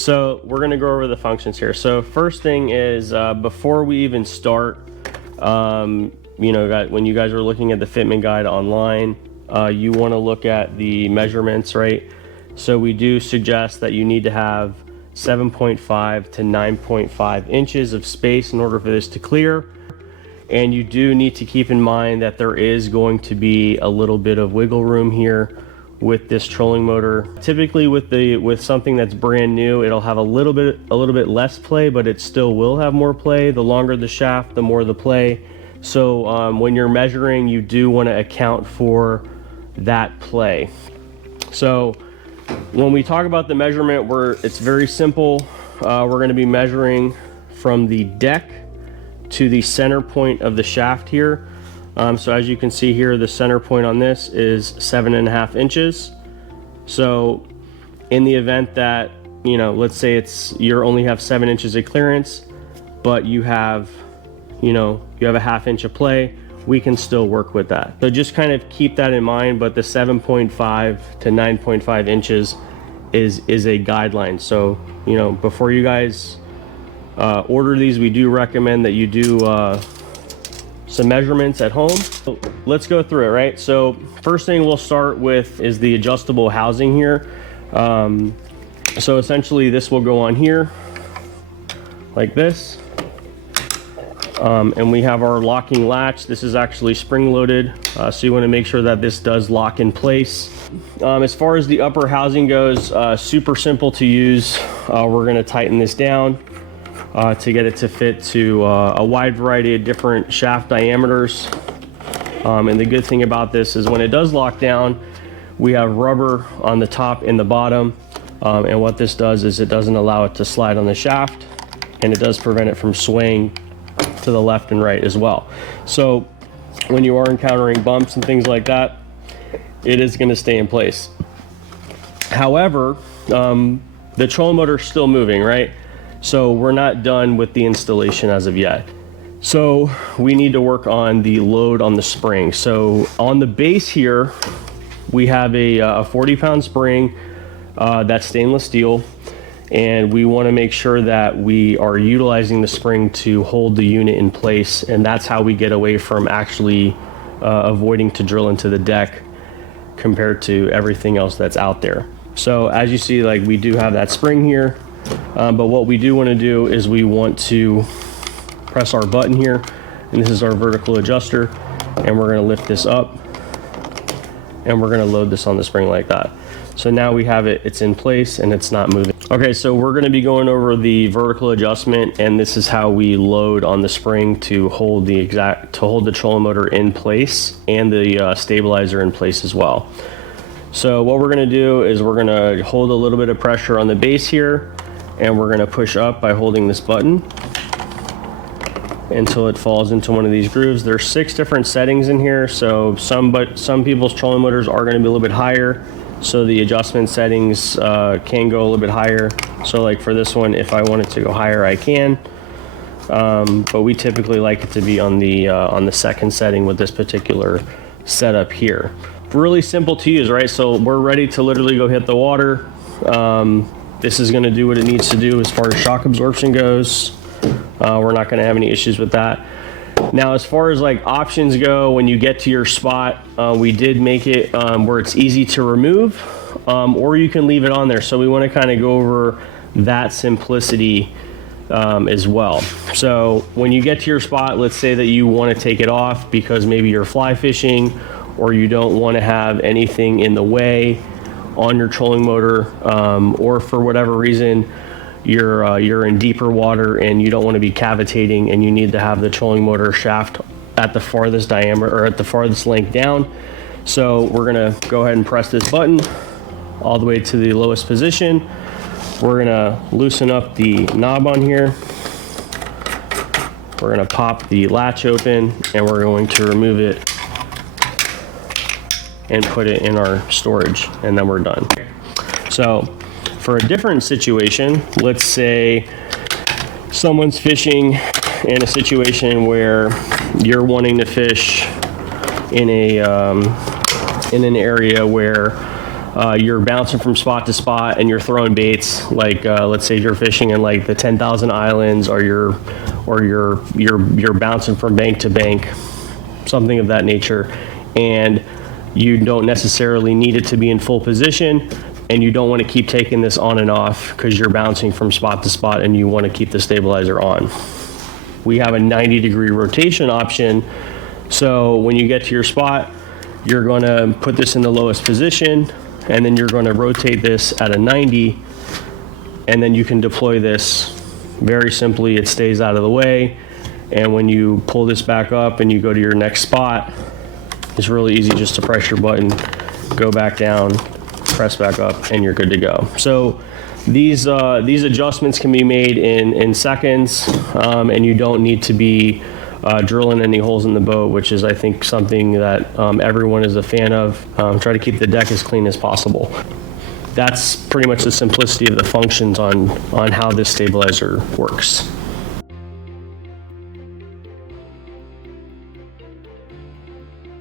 So we're going to go over the functions here. So first thing is before we even start, you know, when you guys are looking at the Fitment guide online, you want to look at the measurements, right? So we do suggest that you need to have 7.5 to 9.5 inches of space in order for this to clear. And you do need to keep in mind that there is going to be a little bit of wiggle room here with this trolling motor. Typically with something that's brand new, it'll have a little bit less play, but it still will have more play. The longer the shaft, the more the play. So when you're measuring, you do want to account for that play. So when we talk about the measurement, it's very simple. We're going to be measuring from the deck to the center point of the shaft here. So as you can see here, the center point on this is 7.5 inches. So in the event that, you know, let's say you only have 7 inches of clearance, but you have a 1/2 inch of play, we can still work with that. So just kind of keep that in mind, but the 7.5 to 9.5 inches is a guideline. So, you know, before you guys order these, we do recommend that you do some measurements at home. So let's go through it, right? So first thing we'll start with is the adjustable housing here. So essentially this will go on here like this. And we have our locking latch. This is actually spring loaded, so you want to make sure that this does lock in place. As far as the upper housing goes, super simple to use. We're going to tighten this down to get it to fit to a wide variety of different shaft diameters. And the good thing about this is when it does lock down, we have rubber on the top and the bottom. And what this does is it doesn't allow it to slide on the shaft, and it does prevent it from swaying to the left and right as well. So when you are encountering bumps and things like that, it is going to stay in place. However, the trolling motor is still moving, right? So we're not done with the installation as of yet. So we need to work on the load on the spring. So on the base here, we have a 40-pound spring that's stainless steel. And we want to make sure that we are utilizing the spring to hold the unit in place, and that's how we get away from actually avoiding to drill into the deck compared to everything else that's out there. So as you see, like, we do have that spring here, but what we do want to do is we want to press our button here, and this is our vertical adjuster, and we're going to lift this up, and we're going to load this on the spring like that. So now we have it's in place and it's not moving. Okay, so we're going to be going over the vertical adjustment, and this is how we load on the spring to hold the trolling motor in place and the stabilizer in place as well. So what we're going to do is we're going to hold a little bit of pressure on the base here, and we're going to push up by holding this button until it falls into one of these grooves. There's 6 different settings in here, so some people's trolling motors are going to be a little bit higher. So the adjustment settings can go a little bit higher. So like for this one, if I wanted to go higher, I can. But we typically like it to be on the second setting with this particular setup here. Really simple to use, right? So we're ready to literally go hit the water. This is going to do what it needs to do as far as shock absorption goes. We're not going to have any issues with that. Now, as far as like options go, when you get to your spot, we did make it where it's easy to remove, or you can leave it on there. So we want to kind of go over that simplicity as well. So when you get to your spot, let's say that you want to take it off because maybe you're fly fishing, or you don't want to have anything in the way on your trolling motor, or for whatever reason, you're in deeper water and you don't want to be cavitating, and you need to have the trolling motor shaft at the farthest diameter or at the farthest length down. So we're going to go ahead and press this button all the way to the lowest position. We're going to loosen up the knob on here. We're going to pop the latch open, and we're going to remove it and put it in our storage, and then we're done. So for a different situation, let's say someone's fishing in a situation where you're wanting to fish in an area where you're bouncing from spot to spot and you're throwing baits, like let's say you're fishing in like the 10,000 islands, or you're bouncing from bank to bank, something of that nature, and you don't necessarily need it to be in full position, and you don't want to keep taking this on and off because you're bouncing from spot to spot and you want to keep the stabilizer on. We have a 90-degree rotation option. So when you get to your spot, you're going to put this in the lowest position, and then you're going to rotate this at a 90, and then you can deploy this very simply. It stays out of the way, and when you pull this back up and you go to your next spot, it's really easy just to press your button, go back down, press back up, and you're good to go. So these adjustments can be made in seconds, and you don't need to be drilling any holes in the boat, which is, I think, something that everyone is a fan of. Try to keep the deck as clean as possible. That's pretty much the simplicity of the functions on how this stabilizer works.